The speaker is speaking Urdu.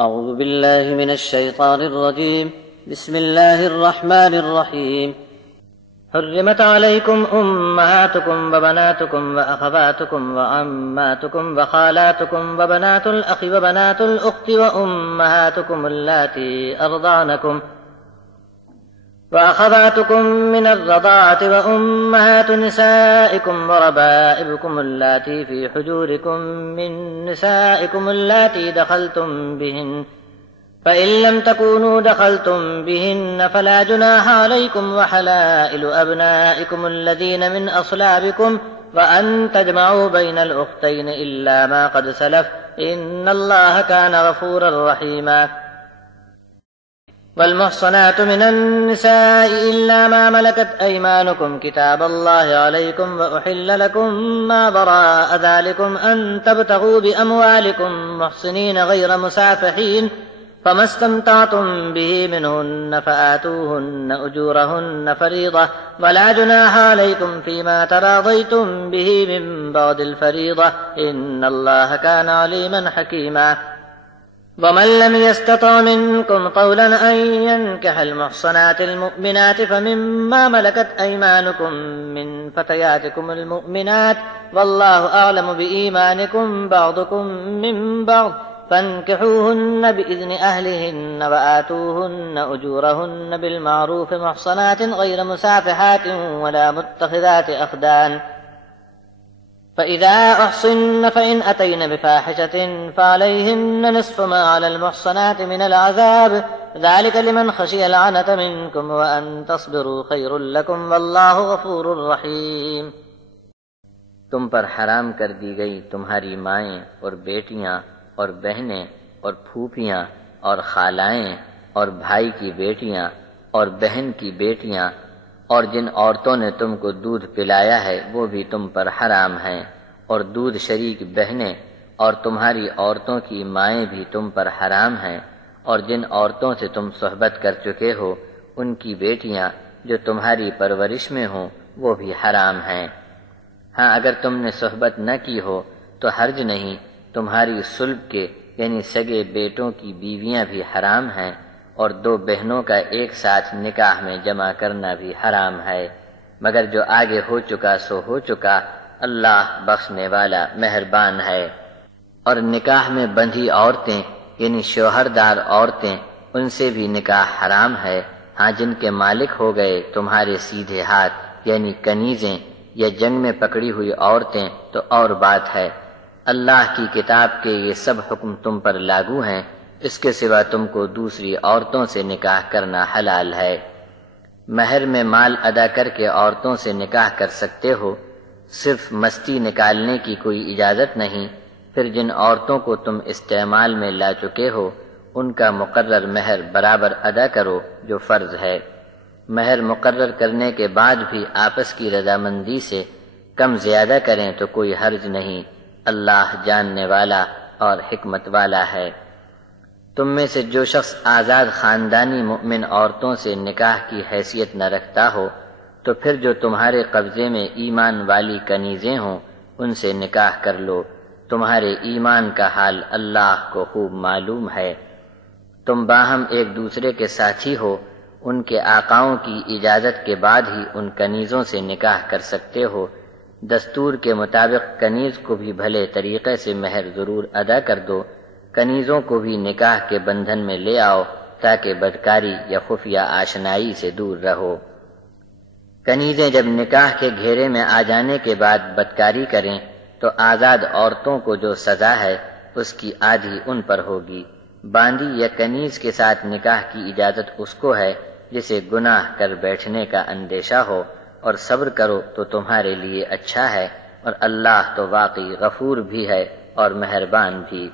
أعوذ بالله من الشيطان الرجيم. بسم الله الرحمن الرحيم. حرمت عليكم أمهاتكم وبناتكم وأخواتكم وعماتكم وخالاتكم وبنات الأخ وبنات الأخت وأمهاتكم اللاتي أرضعنكم وأخواتكم من الرضاعة وأمهات نسائكم وربائبكم اللاتي في حجوركم من نسائكم اللاتي دخلتم بهن، فإن لم تكونوا دخلتم بهن فلا جناح عليكم وحلائل أبنائكم الذين من أصلابكم وأن تجمعوا بين الأختين إلا ما قد سلف إن الله كان غفورا رحيما. والمحصنات من النساء إلا ما ملكت أيمانكم كتاب الله عليكم، وأحل لكم ما وراء ذلكم أن تبتغوا بأموالكم محصنين غير مسافحين، فما استمتعتم به منهن فآتوهن أجورهن فريضة، ولا جناح عليكم فيما تراضيتم به من بعد الفريضة إن الله كان عليما حكيما. ومن لم يستطع منكم طولا أن ينكح المحصنات المؤمنات فمما ملكت أيمانكم من فتياتكم المؤمنات، والله أعلم بإيمانكم بعضكم من بعض، فانكحوهن بإذن أهلهن وآتوهن أجورهن بالمعروف محصنات غير مسافحات ولا متخذات أخدان، فإذا أحصن فإن أتين بفاحشة فعليهن نصف ما على المحصنات من العذاب، ذلك لمن خشي العنة منكم وأن تصبروا خير لكم والله غفور رحيم. تم پر حرام کر دی گئی تمہاری مائیں اور بیٹیاں اور بہنیں اور پھوپھیاں اور خالائیں اور بھائی کی بیٹیاں اور بہن کی بیٹیاں، اور جن عورتوں نے تم کو دودھ پلایا ہے وہ بھی تم پر حرام ہیں، اور دودھ شریک بہنیں اور تمہاری عورتوں کی مائیں بھی تم پر حرام ہیں، اور جن عورتوں سے تم صحبت کر چکے ہو ان کی بیٹیاں جو تمہاری پرورش میں ہوں وہ بھی حرام ہیں۔ ہاں اگر تم نے صحبت نہ کی ہو تو حرج نہیں، تمہاری صلب کے یعنی سگے بیٹوں کی بیویاں بھی حرام ہیں، اور دو بہنوں کا ایک ساتھ نکاح میں جمع کرنا بھی حرام ہے، مگر جو آگے ہو چکا سو ہو چکا، اللہ بخشنے والا مہربان ہے۔ اور نکاح میں بندھی عورتیں یعنی شوہردار عورتیں، ان سے بھی نکاح حرام ہے، ہاں جن کے مالک ہو گئے تمہارے سیدھے ہاتھ یعنی کنیزیں یا جنگ میں پکڑی ہوئی عورتیں تو اور بات ہے۔ اللہ کی کتاب کے یہ سب حکم تم پر لاگو ہیں، اس کے سوا تم کو دوسری عورتوں سے نکاح کرنا حلال ہے۔ مہر میں مال ادا کر کے عورتوں سے نکاح کر سکتے ہو، صرف مستی نکالنے کی کوئی اجازت نہیں۔ پھر جن عورتوں کو تم استعمال میں لا چکے ہو ان کا مقرر مہر برابر ادا کرو جو فرض ہے۔ مہر مقرر کرنے کے بعد بھی آپس کی رضامندی سے کم زیادہ کریں تو کوئی حرج نہیں، اللہ جاننے والا اور حکمت والا ہے۔ تم میں سے جو شخص آزاد خاندانی مؤمن عورتوں سے نکاح کی حیثیت نہ رکھتا ہو تو پھر جو تمہارے قبضے میں ایمان والی کنیزیں ہوں ان سے نکاح کر لو، تمہارے ایمان کا حال اللہ کو خوب معلوم ہے۔ تم باہم ایک دوسرے کے ساتھی ہو، ان کے آقاؤں کی اجازت کے بعد ہی ان کنیزوں سے نکاح کر سکتے ہو۔ دستور کے مطابق کنیز کو بھی بھلے طریقے سے مہر ضرور ادا کر دو، کنیزوں کو بھی نکاح کے بندھن میں لے آؤ تاکہ بدکاری یا خفیہ آشنائی سے دور رہو۔ کنیزیں جب نکاح کے گھیرے میں آ جانے کے بعد بدکاری کریں تو آزاد عورتوں کو جو سزا ہے اس کی آدھی ان پر ہوگی۔ باندی یا کنیز کے ساتھ نکاح کی اجازت اس کو ہے جسے گناہ کر بیٹھنے کا اندیشہ ہو، اور صبر کرو تو تمہارے لیے اچھا ہے، اور اللہ تو واقعی غفور بھی ہے اور مہربان بھی۔